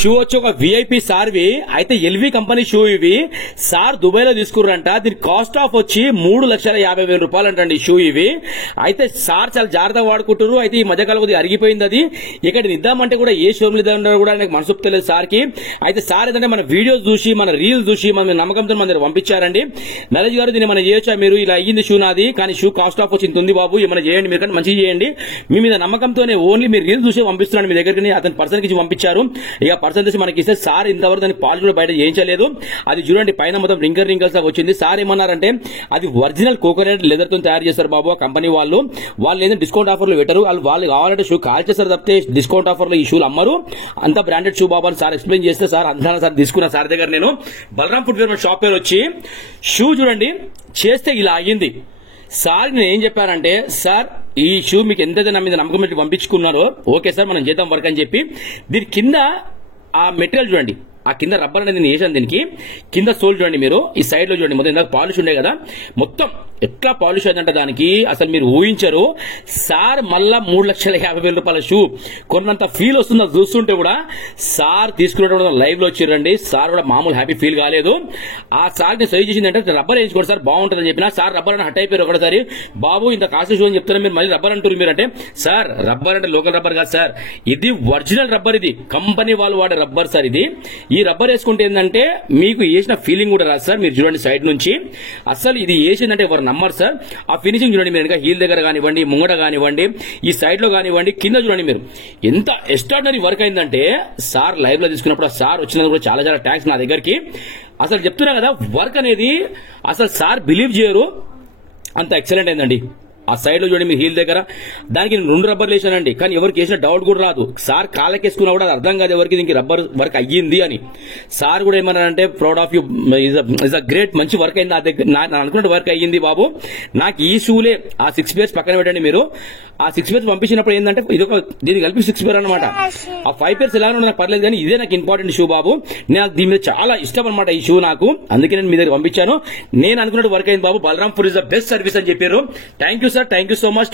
Shoe వచ్చి ఒక VIP సార్వి అయితే ఎల్వి కంపెనీ షూ ఇవి సార్ దుబాయ్ లో తీసుకున్నారంట. దీని కాస్ట్ ఆఫ్ వచ్చి 3,50,000 రూపాయలు అంటండి షూ ఇవి. అయితే సార్ చాలా జాగ్రత్తగా వాడుకుంటారు. అయితే ఈ మధ్యకాలం కొద్దిగా అరిగిపోయింది అది. ఇక్కడ ఇద్దామంటే కూడా ఏ షోరూమ్ ఇద్దామన్నా కూడా నాకు మనసు తెలియదు సార్ కి. అయితే సార్ ఏంటంటే మన వీడియోస్ చూసి మన రీల్స్ చూసి మన నమ్మకంతో మన దగ్గర పంపించారండి. నరేష్ గారు దీన్ని మనం చేయొచ్చా, మీరు ఇలా అయ్యింది షూ నాది కానీ షూ కాస్ట్ ఆఫ్ వచ్చి ఉంది బాబు ఏమైనా చేయండి, మీరు కానీ మంచిగా చేయండి. మీ మీద నమ్మకంతోనే ఓన్లీ మీరు రీల్స్ చూసి పంపిస్తున్నాను మీ దగ్గరికి. అతని పర్సన్ కి పంపించారు. ఇక పర్సన్ తీసి మనకి ఇస్తే సార్ ఇంతవరకు దాని పాలు కూడా బయట చేయించలేదు. అది చూడండి పైన మొత్తం రింకల్స్ దాకా వచ్చింది. సార్ ఏమన్నారంటే అది ఒరిజినల్ కోకోనట్ లెదర్ తో తయారు చేస్తారు బాబు ఆ కంపెనీ వాళ్ళు. వాళ్ళు ఏదైనా డిస్కౌంట్ ఆఫర్లు పెట్టరు. వాళ్ళు కావాలంటే షూ కాల్ చేస్తారు తప్పితే డిస్కౌంట్ ఆఫర్లు ఈ షూలు అమ్మరు. అంత బ్రాండెడ్ షూ బాబు అని సార్ ఎక్స్ప్లెయిన్ చేస్తే సార్ అంతా సార్ తీసుకున్న సార్ దగ్గర నేను బలరాం ఫుట్వేర్ షాప్ పేరు వచ్చి షూ చూడండి చేస్తే ఇలా అయ్యింది. సార్ నేను ఏం చెప్పానంటే సార్ ఈ షూ మీకు ఎంతైతే నా మీద నమ్మకం పెట్టి పంపించుకున్నారో ఓకే సార్ మనం చేద్దాం వర్క్ అని చెప్పి దీని కింద ఆ మెటీరియల్ చూడండి, ఆ కింద రబ్బర్ అనేది నేను వేసాను. దీనికి కింద సోల్ చూడండి, మీరు ఈ సైడ్ లో చూడండి మొత్తం ఇందాక పాలిష్ ఉండే కదా మొత్తం ఎట్లా పాలిష్ అయిందంటే దానికి అసలు మీరు ఊహించరు. సార్ మళ్ళా 3,50,000 రూపాయల షూ కొన్నంత ఫీల్ వస్తుందో చూస్తుంటే కూడా సార్ తీసుకునేటప్పుడు లైవ్ లో వచ్చిరండి. సార్ కూడా మామూలు హ్యాపీ ఫీల్ కాలేదు. ఆ సార్ ని సజెస్ట్ చేసింది అంటే రబ్బర్ వేయించుకోండి సార్ బాగుంటుందని చెప్పిన. సార్ రబ్బర్ అని హట్ అయిపోయారు ఒకసారి. బాబు ఇంత కాస్ట్ షూ అని చెప్తున్నా మీరు మళ్ళీ రబ్బర్ అంటారు మీరు అంటే. సార్ రబ్బర్ అంటే లోకల్ రబ్బర్ కాదు సార్, ఇది ఒరిజినల్ రబ్బర్, ఇది కంపెనీ వాళ్ళు వాడే రబ్బర్ సార్. ఇది ఈ రబ్బర్ వేసుకుంటే ఏంటంటే మీకు వేసిన ఫీలింగ్ కూడా రాదు సార్. మీరు చూడండి సైడ్ నుంచి అసలు ఇది వేసిందంటే ఎవరు నమ్మరు సార్. ఆ ఫినిషింగ్ చూడండి మీరు, హీల్ దగ్గర కానివ్వండి, ముంగట కానివ్వండి, ఈ సైడ్ లో కానివ్వండి, కింద చూడండి మీరు ఎంత ఎక్స్ట్రాడినరీ వర్క్ అయిందంటే. సార్ లైవ్ లో తీసుకున్నప్పుడు సార్ వచ్చినందుకు కూడా చాలా చాలా థ్యాంక్స్ నా దగ్గరికి. అసలు చెప్తున్నా కదా వర్క్ అనేది అసలు సార్ బిలీవ్ చేయరు, అంత ఎక్సలెంట్ అయిందండి. ఆ సైడ్ లో చూడండి మీరు హీల్ దగ్గర దానికి 2 రబ్బర్లు వేసానండి కానీ ఎవరికి వేసిన డౌట్ కూడా రాదు. సార్ కాళ్ళకేసుకున్నా కూడా అర్థం కాదు ఎవరికి దీనికి రబ్బర్ వర్క్ అయ్యింది అని. సార్ కూడా ఏమన్నారంటే proud of you, is a great, మంచి వర్క్ అయింది నా దగ్గర, అనుకున్నట్టు వర్క్ అయ్యింది బాబు. నాకు ఈ షూలే ఆ 6 పేర్స్ పక్కన పెట్టండి మీరు. ఆ 6 పేర్స్ పంపించినప్పుడు ఏంటంటే ఇదొక దీనికి కలిపి 6 పేర్ అనమాట. ఆ 5 పేర్స్ ఎలా ఉన్నా నాకు పర్లేదు కానీ ఇదే నాకు ఇంపార్టెంట్ షూ బాబు. నాకు దీని మీద చాలా ఇష్టం అనమాట ఈ షూ నాకు, అందుకే నేను మీ దగ్గర పంపించాను. నేను అనుకున్నట్టు వర్క్ అయింది బాబు. Balrampur is the best service అని చెప్పారు. Thank you sir, thank you so much.